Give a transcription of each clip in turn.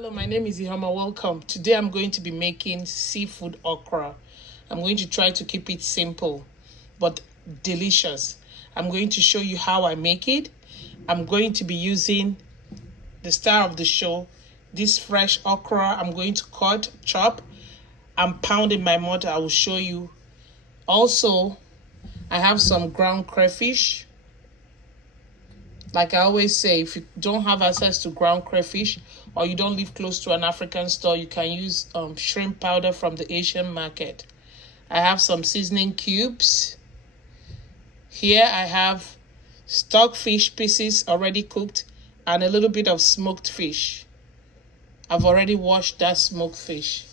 Hello, my name is Ihoma. Welcome. Today I'm going to be making seafood okra. I'm going to try to keep it simple but delicious. I'm going to show you how I make it. I'm going to be using the star of the show, this fresh okra. I'm going to cut, chop, and pound in my mortar. I will show you. Also, I have some ground crayfish. Like I always say, if you don't have access to ground crayfish or you don't live close to an African store, you can use shrimp powder from the Asian market. I have some seasoning cubes. Here I have stockfish pieces already cooked and a little bit of smoked fish. I've already washed that smoked fish.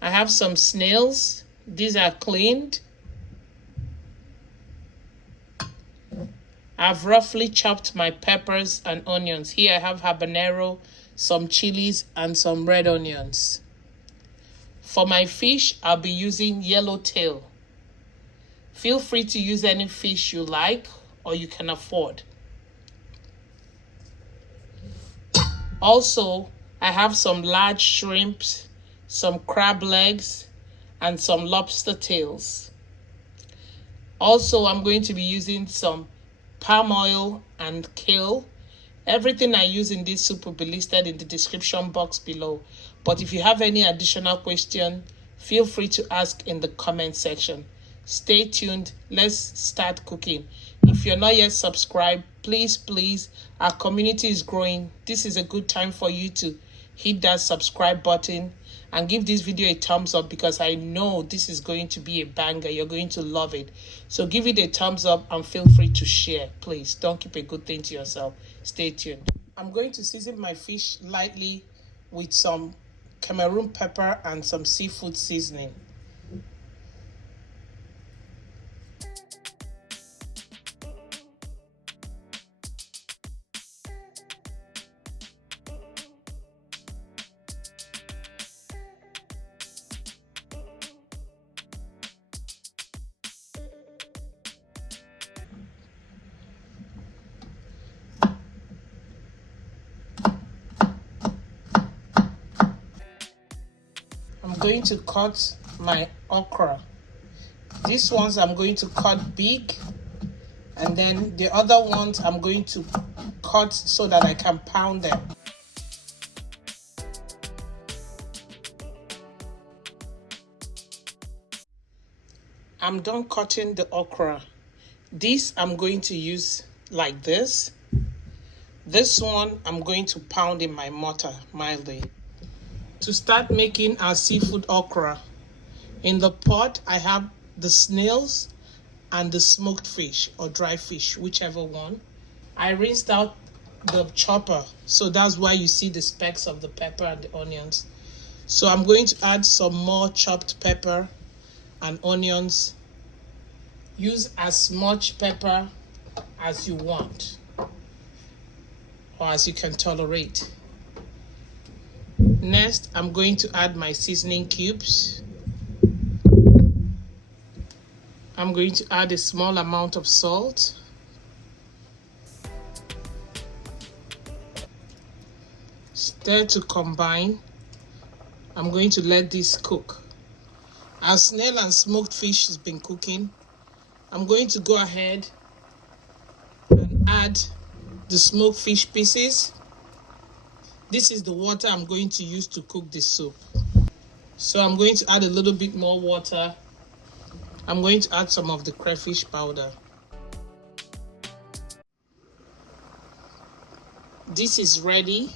I have some snails. These are cleaned. I've roughly chopped my peppers and onions. Here I have habanero, some chilies, and some red onions. For my fish, I'll be using yellowtail. Feel free to use any fish you like or you can afford. Also, I have some large shrimps, some crab legs, and some lobster tails. Also, I'm going to be using some palm oil and kale. Everything I use in this soup will be listed in the description box below. But if you have any additional question, feel free to ask in the comment section. Stay tuned. Let's start cooking. If you're not yet subscribed, please, our community is growing. This is a good time for you to hit that subscribe button and give this video a thumbs up because I know this is going to be a banger. You're going to love it. So give it a thumbs up and feel free to share. Please don't keep a good thing to yourself. Stay tuned. I'm going to season my fish lightly with some Cameroon pepper and some seafood seasoning. I'm going to cut my okra. These ones I'm going to cut big, and then the other ones I'm going to cut so that I can pound them. I'm done cutting the okra. This I'm going to use like this. This one I'm going to pound in my mortar mildly. To start making our seafood okra, in the pot I have the snails and the smoked fish or dry fish, whichever one. I rinsed out the chopper, so that's why you see the specks of the pepper and the onions. So I'm going to add some more chopped pepper and onions. Use as much pepper as you want or as you can tolerate. Next, I'm going to add my seasoning cubes. I'm going to add a small amount of salt. Stir to combine. I'm going to let this cook. Our snail and smoked fish has been cooking. I'm going to go ahead and add the smoked fish pieces. This is the water I'm going to use to cook this soup. So I'm going to add a little bit more water. I'm going to add some of the crayfish powder. This is ready.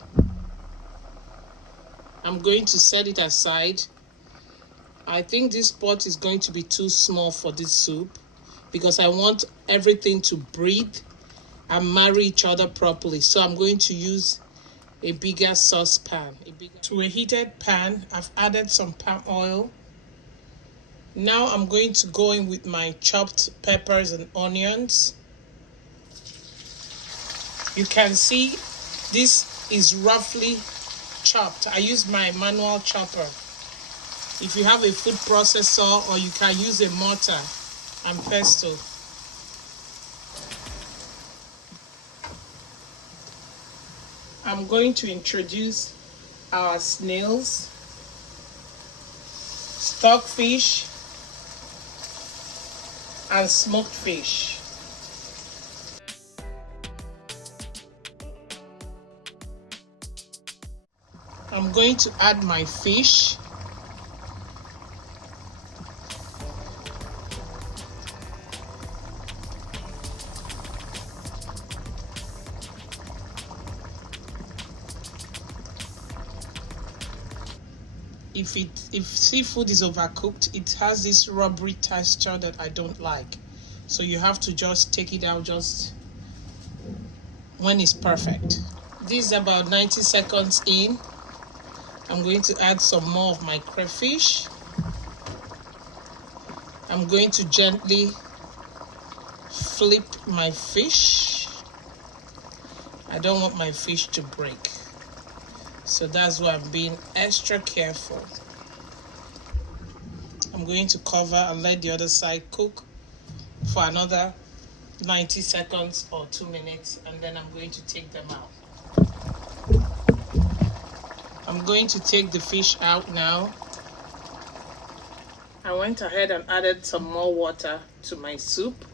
I'm going to set it aside. I think this pot is going to be too small for this soup because I want everything to breathe and marry each other properly. So I'm going to use a bigger saucepan. To a heated pan, I've added some palm oil. Now I'm going to go in with my chopped peppers and onions. You can see this is roughly chopped. I use my manual chopper. If you have a food processor, or you can use a mortar and pestle. I'm going to introduce our snails, stockfish, and smoked fish. I'm going to add my fish. If seafood is overcooked, it has this rubbery texture that I don't like. So you have to just take it out just when it's perfect. This is about 90 seconds in. I'm going to add some more of my crayfish. I'm going to gently flip my fish. I don't want my fish to break. So that's why I'm being extra careful. I'm going to cover and let the other side cook for another 90 seconds or 2 minutes, and then I'm going to take them out. I'm going to take the fish out now. I went ahead and added some more water to my soup.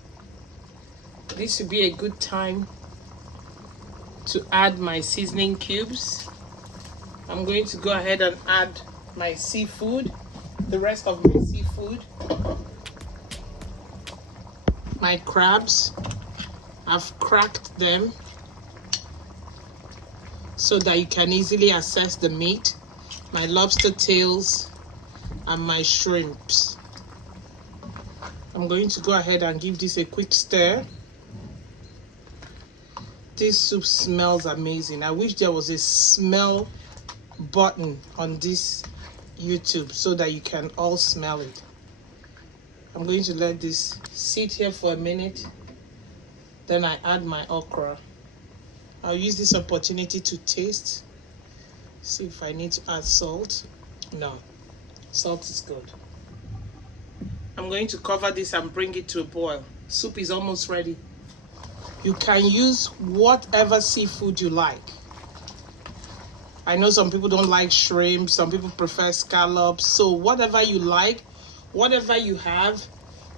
This would be a good time to add my seasoning cubes. I'm going to go ahead and add my seafood, the rest of my seafood. My crabs, I've cracked them so that you can easily access the meat. My lobster tails and my shrimps. I'm going to go ahead and give this a quick stir. This soup smells amazing. I wish there was a smell button on this YouTube so that you can all smell it. I'm going to let this sit here for a minute. Then I add my okra. I'll use this opportunity to taste. See if I need to add salt. No, salt is good. I'm going to cover this and bring it to a boil. Soup is almost ready. You can use whatever seafood you like. I know some people don't like shrimp, some people prefer scallops. So whatever you like, whatever you have,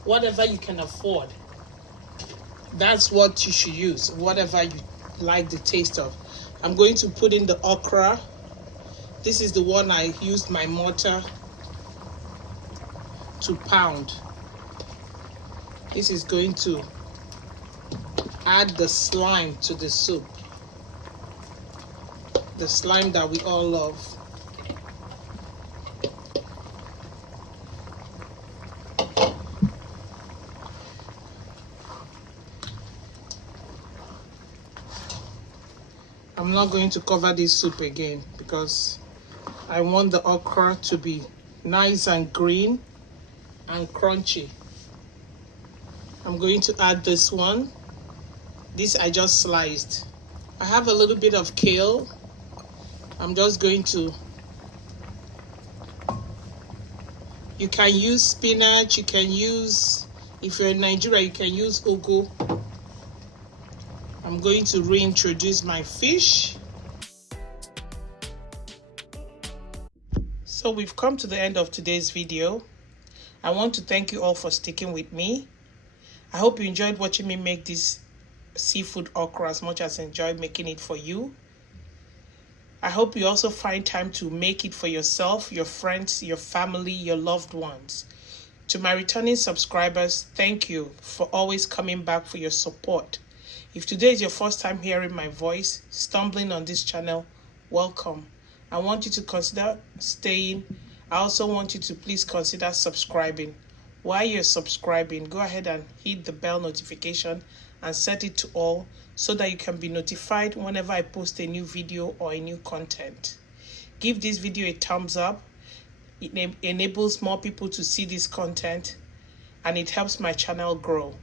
whatever you can afford, that's what you should use, whatever you like the taste of. I'm going to put in the okra. This is the one I used my mortar to pound. This is going to add the slime to the soup. The slime that we all love. I'm not going to cover this soup again because I want the okra to be nice and green and crunchy. I'm going to add this one. This I just sliced. I have a little bit of kale. I'm just going to, you can use spinach, you can use, if you're in Nigeria, you can use ugu. I'm going to reintroduce my fish. So we've come to the end of today's video. I want to thank you all for sticking with me. I hope you enjoyed watching me make this seafood okra as much as I enjoyed making it for you. I hope you also find time to make it for yourself, your friends, your family, your loved ones. To my returning subscribers, thank you for always coming back for your support. If today is your first time hearing my voice, stumbling on this channel, welcome. I want you to consider staying. I also want you to please consider subscribing. While you're subscribing, go ahead and hit the bell notification and set it to all so that you can be notified whenever I post a new video or a new content. Give this video a thumbs up. It enables more people to see this content and it helps my channel grow.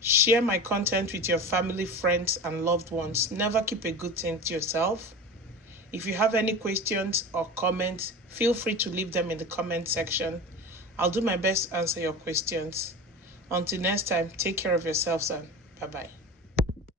Share my content with your family, friends, and loved ones. Never keep a good thing to yourself. If you have any questions or comments, feel free to leave them in the comment section. I'll do my best to answer your questions. Until next time, take care of yourselves and bye-bye.